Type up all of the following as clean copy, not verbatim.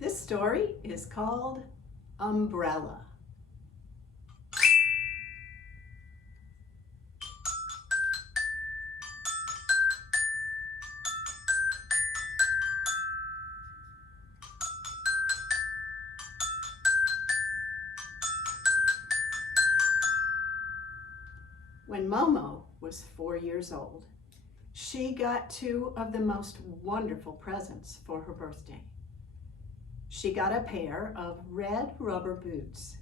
This story is called Umbrella. When Momo was 4 years old, she got two of the most wonderful presents for her birthday. She got a pair of red rubber boots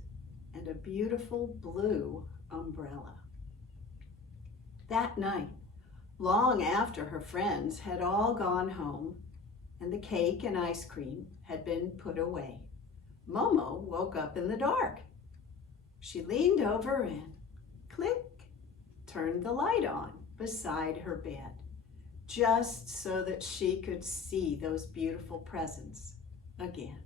and a beautiful blue umbrella. That night, long after her friends had all gone home and the cake and ice cream had been put away, Momo woke up in the dark. She leaned over and click, turned the light on beside her bed, just so that she could see those beautiful presents again.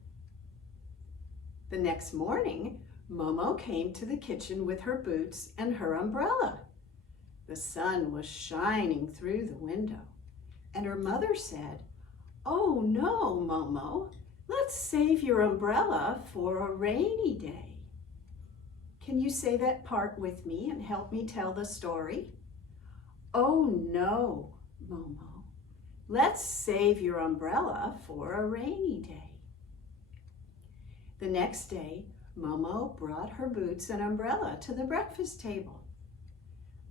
The next morning, Momo came to the kitchen with her boots and her umbrella. The sun was shining through the window, and her mother said, "Oh no, Momo, let's save your umbrella for a rainy day." Can you say that part with me and help me tell the story? Oh no, Momo, let's save your umbrella for a rainy day. The next day, Momo brought her boots and umbrella to the breakfast table.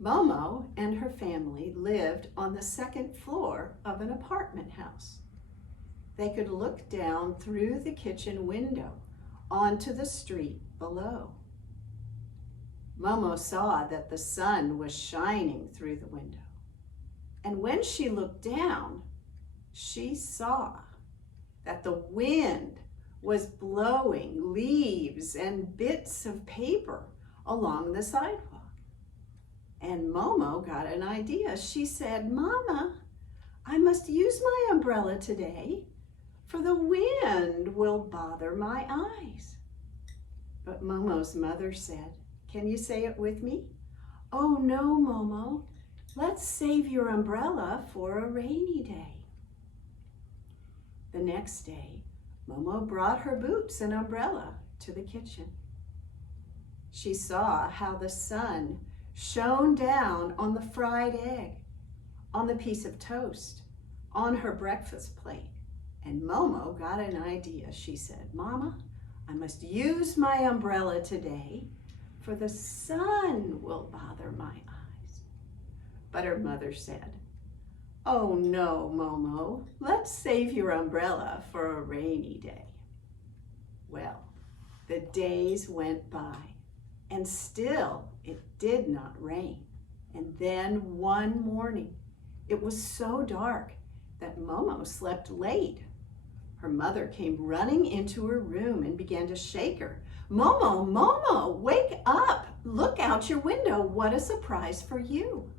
Momo and her family lived on the second floor of an apartment house. They could look down through the kitchen window onto the street below. Momo saw that the sun was shining through the window. And when she looked down, she saw that the wind was blowing leaves and bits of paper along the sidewalk. And Momo got an idea. She said, "Mama, I must use my umbrella today, for the wind will bother my eyes." But Momo's mother said, can you say it with me? Oh no, Momo, let's save your umbrella for a rainy day. The next day, Momo brought her boots and umbrella to the kitchen. She saw how the sun shone down on the fried egg, on the piece of toast, on her breakfast plate. And Momo got an idea. She said, "Mama, I must use my umbrella today, for the sun will bother my eyes." But her mother said, "Oh no, Momo, let's save your umbrella for a rainy day." Well, the days went by, and still it did not rain. And then one morning, it was so dark that Momo slept late. Her mother came running into her room and began to shake her. "Momo, Momo, wake up! Look out your window. What a surprise for you."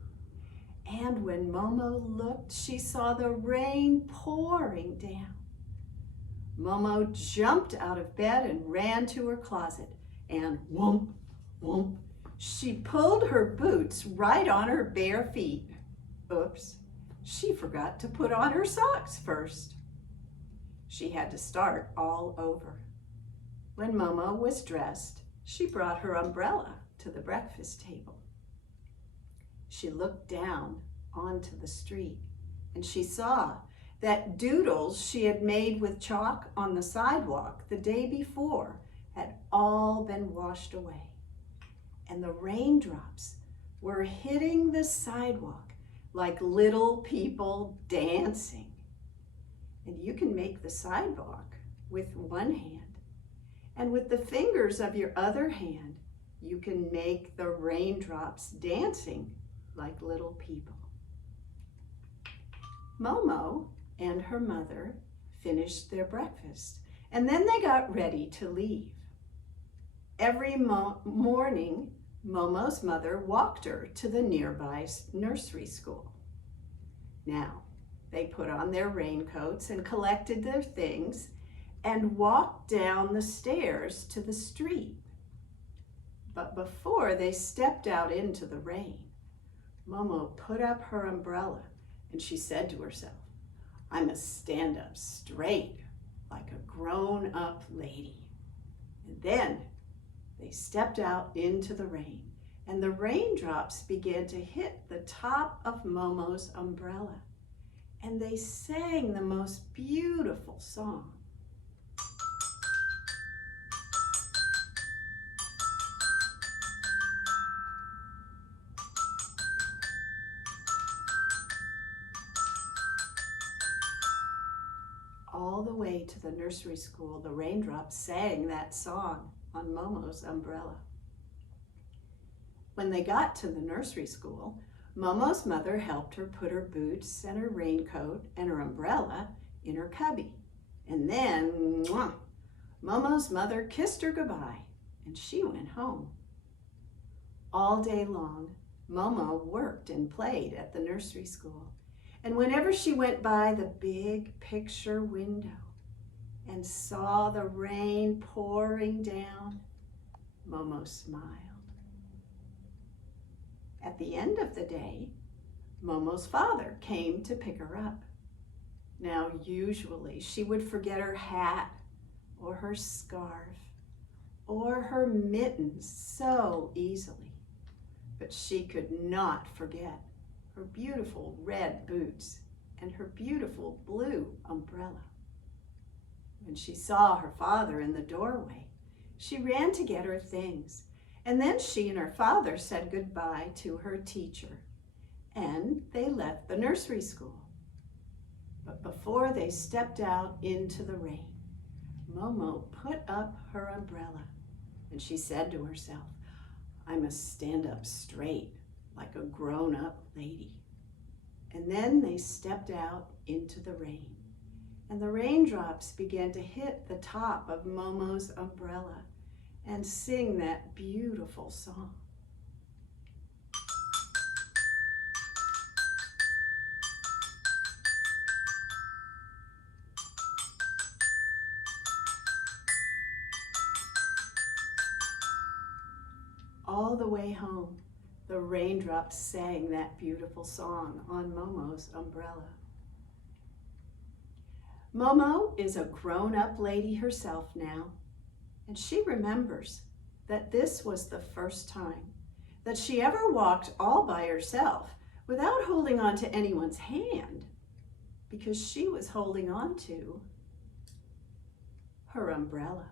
And when Momo looked, she saw the rain pouring down. Momo jumped out of bed and ran to her closet, and whoomp, whoomp, she pulled her boots right on her bare feet. Oops, she forgot to put on her socks first. She had to start all over. When Momo was dressed, she brought her umbrella to the breakfast table. She looked down onto the street, and she saw that doodles she had made with chalk on the sidewalk the day before had all been washed away. And the raindrops were hitting the sidewalk like little people dancing. And you can make the sidewalk with one hand. And with the fingers of your other hand, you can make the raindrops dancing like little people. Momo and her mother finished their breakfast, and then they got ready to leave. Every morning, Momo's mother walked her to the nearby nursery school. Now, they put on their raincoats and collected their things and walked down the stairs to the street. But before they stepped out into the rain, Momo put up her umbrella and she said to herself, "I must stand up straight like a grown-up lady. And then they stepped out into the rain, and the raindrops began to hit the top of Momo's umbrella, and they sang the most beautiful song. All the way to the nursery school, the raindrops sang that song on Momo's umbrella. When they got to the nursery school, Momo's mother helped her put her boots and her raincoat and her umbrella in her cubby. And then, Momo's mother kissed her goodbye, and she went home. All day long, Momo worked and played at the nursery school. And whenever she went by the big picture window and saw the rain pouring down, Momo smiled. At the end of the day, Momo's father came to pick her up. Now, usually she would forget her hat or her scarf or her mittens so easily, but she could not forget her beautiful red boots and her beautiful blue umbrella. When she saw her father in the doorway, she ran to get her things, and then she and her father said goodbye to her teacher, and they left the nursery school. But before they stepped out into the rain, Momo put up her umbrella, and she said to herself, "I must stand up straight like a grown-up lady." And then they stepped out into the rain, and the raindrops began to hit the top of Momo's umbrella and sing that beautiful song. All the way home, the raindrops sang that beautiful song on Momo's umbrella. Momo is a grown-up lady herself now, and she remembers that this was the first time that she ever walked all by herself without holding on to anyone's hand, because she was holding on to her umbrella.